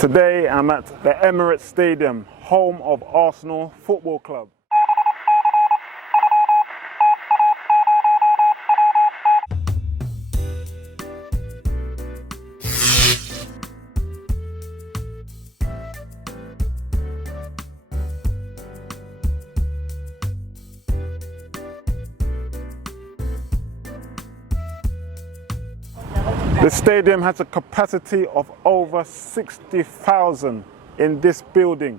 Today I'm at the Emirates Stadium, home of Arsenal Football Club. The stadium has a capacity of over 60,000 in this building,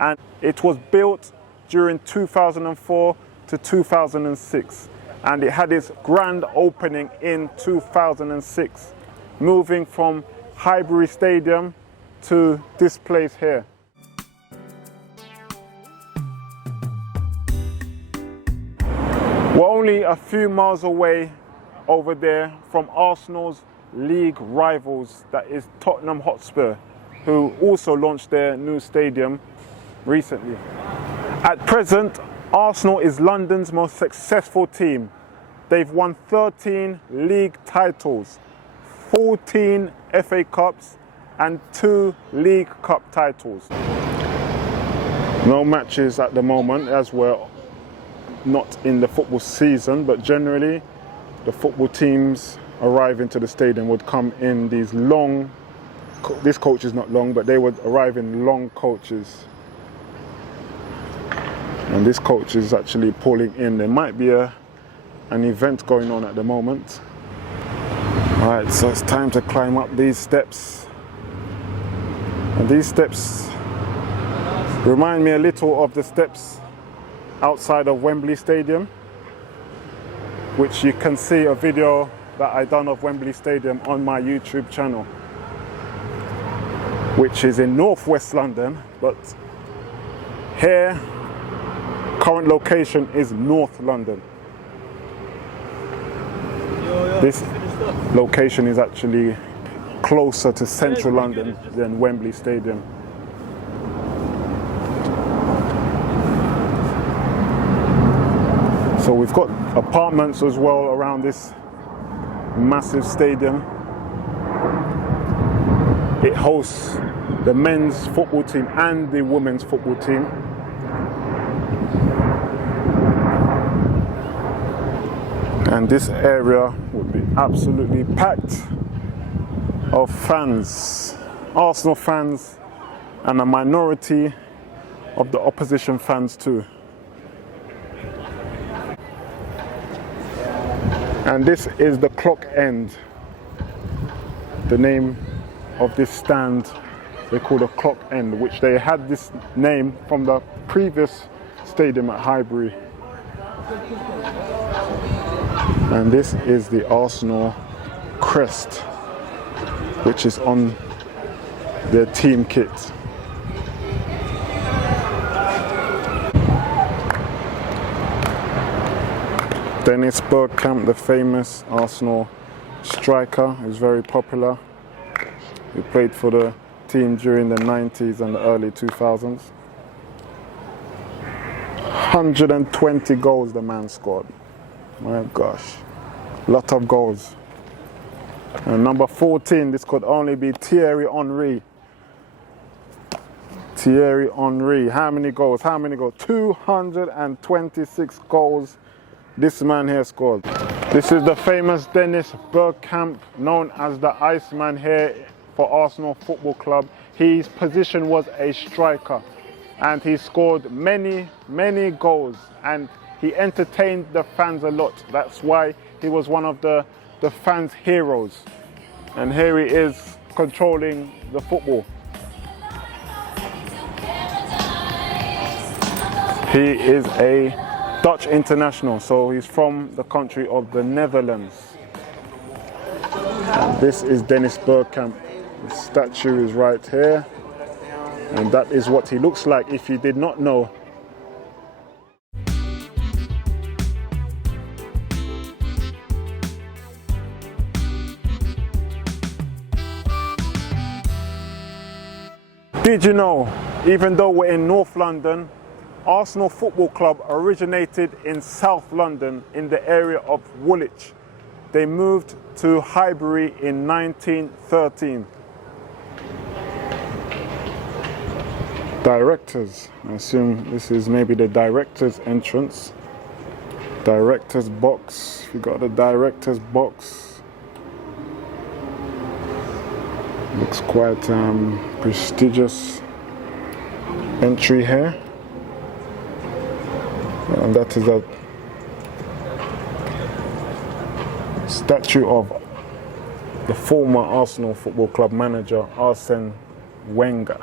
and it was built during 2004 to 2006, and it had its grand opening in 2006, moving from Highbury Stadium to this place here. We're only a few miles away over there from Arsenal's league rivals, that is Tottenham Hotspur, who also launched their new stadium recently. At present, Arsenal is London's most successful team. They've won 13 league titles, 14 FA Cups and 2 League Cup titles. No matches at the moment, as we're not in the football season, but generally the football teams arriving to the stadium would come in these long, this coach is not long, but they would arrive in long coaches. And this coach is actually pulling in. There might be an event going on at the moment. All right, so it's time to climb up these steps. And these steps remind me a little of the steps outside of Wembley Stadium, which you can see a video that I done of Wembley Stadium on my YouTube channel, which is in northwest London, but here, current location is North London. This location is actually closer to central London than Wembley Stadium. So we've got apartments as well around this massive stadium. It hosts the men's football team and the women's football team. And this area would be absolutely packed of fans, Arsenal fans, and a minority of the opposition fans too. And this is the Clock End. The name of this stand, they call the Clock End, which they had this name from the previous stadium at Highbury. And this is the Arsenal crest, which is on their team kit. Dennis Bergkamp, the famous Arsenal striker, who's very popular. He played for the team during the 90s and the early 2000s. 120 goals the man scored. My gosh, lot of goals. And number 14, this could only be Thierry Henry. Thierry Henry, how many goals? 226 goals this man here scored. This is the famous Dennis Bergkamp, known as the Iceman here for Arsenal Football Club. His position was a striker, and he scored many goals, and he entertained the fans a lot. That's why he was one of the fans' heroes. And here he is controlling the football. He is a Dutch international, so he's from the country of the Netherlands. And this is Dennis Bergkamp. The statue is right here, and that is what he looks like if you did not know. Did you know, even though we're in North London, Arsenal Football Club originated in South London in the area of Woolwich. They moved to Highbury in 1913. Directors. I assume this is maybe the director's entrance. Director's box. We got the director's box. Looks quite prestigious entry here. And that is a statue of the former Arsenal Football Club manager Arsene Wenger.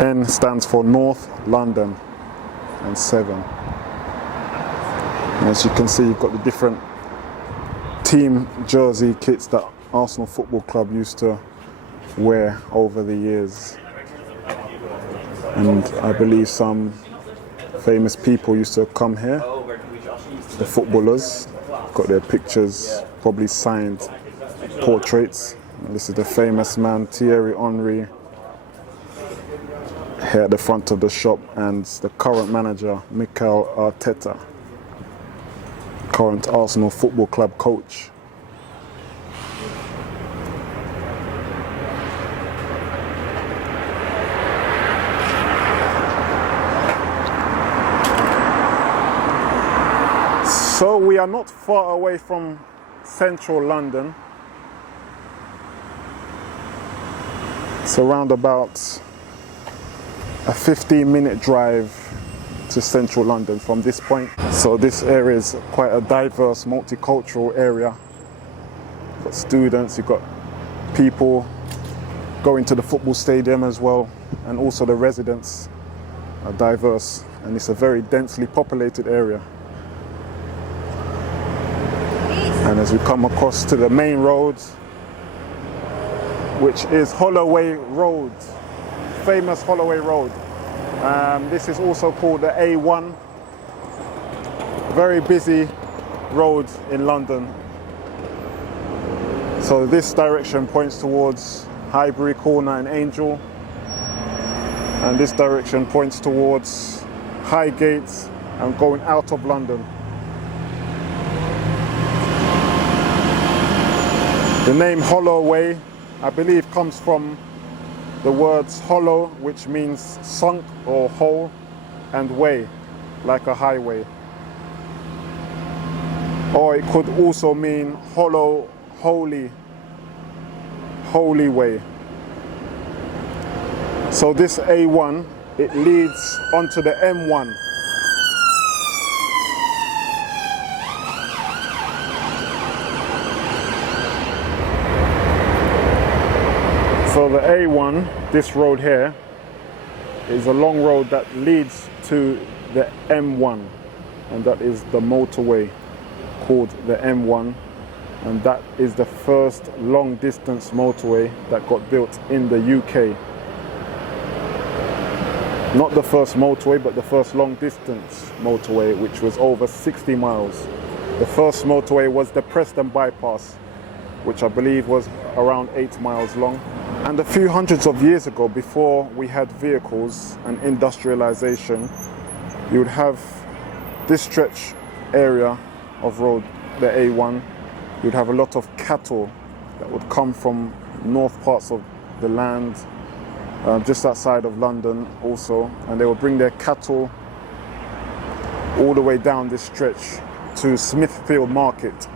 N stands for North London and 7. And as you can see, you've got the different team jersey kits that Arsenal Football Club used to wear over the years. And I believe some famous people used to come here. The footballers got their pictures, probably signed portraits. And this is the famous man Thierry Henry here at the front of the shop, and the current manager Mikel Arteta, current Arsenal Football Club coach. So we are not far away from central London. It's around about a 15-minute drive to central London from this point. So this area is quite a diverse, multicultural area. You've got students, you've got people going to the football stadium as well, and also the residents are diverse, and it's a very densely populated area. And as we come across to the main road, which is Holloway Road, famous Holloway Road. This is also called the A1. Very busy road in London. So this direction points towards Highbury Corner and Angel. And this direction points towards Highgate and going out of London. The name Holloway, I believe, comes from the words hollow, which means sunk or hole, and way, like a highway. Or it could also mean hollow, holy way. So this A1, it leads onto the M1. So the A1, this road here, is a long road that leads to the M1, and that is the motorway called the M1, and that is the first long distance motorway that got built in the UK. Not the first motorway, but the first long distance motorway, which was over 60 miles. The first motorway was the Preston bypass, which I believe was around 8 miles long. And a few hundreds of years ago, before we had vehicles and industrialization, you would have this stretch area of road, the A1. You'd have a lot of cattle that would come from north parts of the land, just outside of London also, and they would bring their cattle all the way down this stretch to Smithfield Market,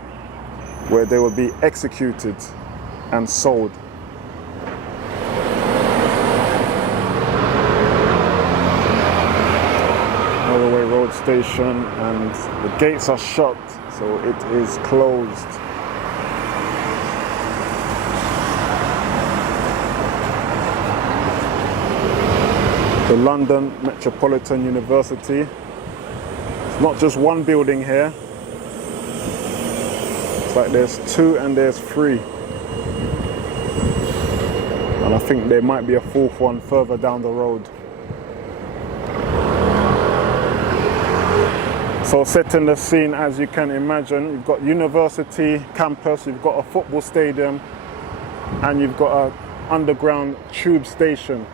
where they would be executed and sold. Holloway Road station, and the gates are shut, so it is closed. The London Metropolitan University. It's not just one building here. It's like there's two and there's three. And I think there might be a fourth one further down the road. So setting the scene, as you can imagine, you've got university campus, you've got a football stadium, and you've got an underground tube station.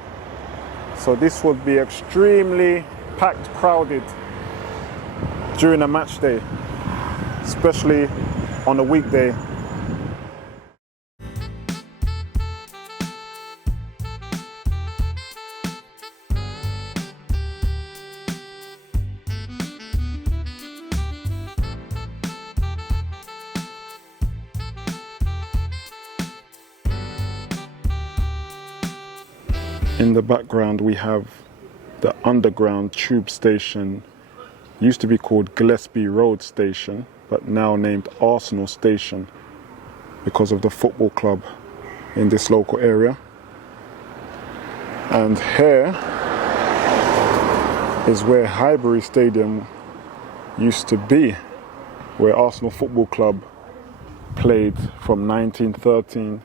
So this would be extremely packed, crowded during a match day, especially on a weekday. In the background we have the underground tube station, used to be called Gillespie Road Station, but now named Arsenal Station because of the football club in this local area. And here is where Highbury Stadium used to be, where Arsenal Football Club played from 1913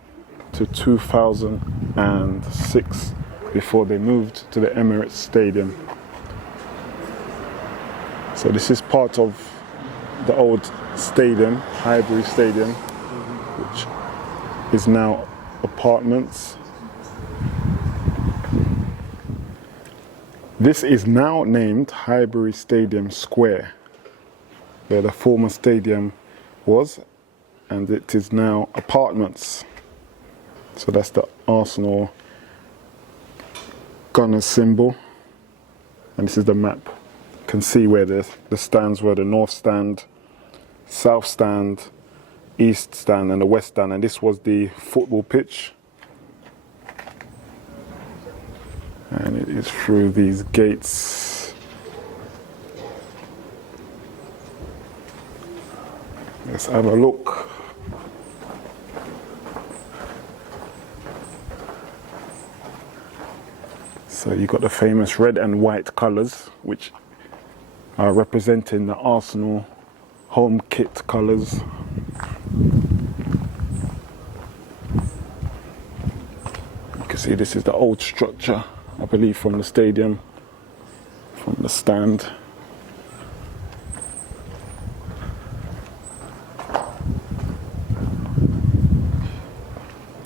to 2006 before they moved to the Emirates Stadium. So this is part of the old stadium, Highbury Stadium, which is now apartments. This is now named Highbury Stadium Square, where the former stadium was, and it is now apartments. So that's the Arsenal Gunners symbol, and this is the map. You can see where the stands were: the north stand, south stand, east stand, and the west stand. And this was the football pitch, and it is through these gates. Let's have a look. So you've got the famous red and white colours, which are representing the Arsenal home kit colours. You can see this is the old structure, I believe, from the stadium, from the stand.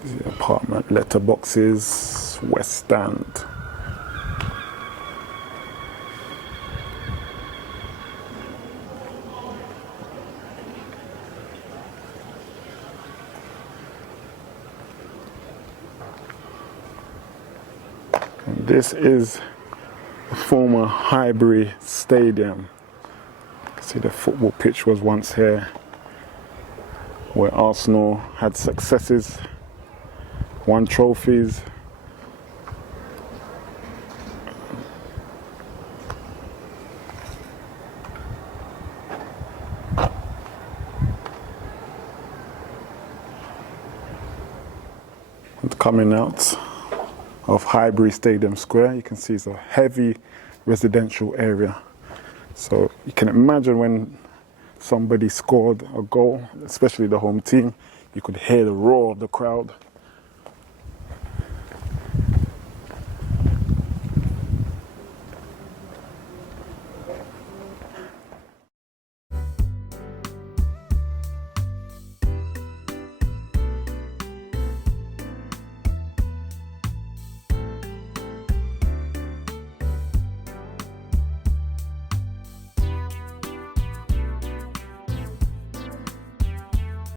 These are the apartment letterboxes, west stand. This is the former Highbury Stadium. You can see the football pitch was once here, where Arsenal had successes, won trophies. And coming out of Highbury Stadium Square, you can see it's a heavy residential area. So you can imagine when somebody scored a goal, especially the home team, you could hear the roar of the crowd.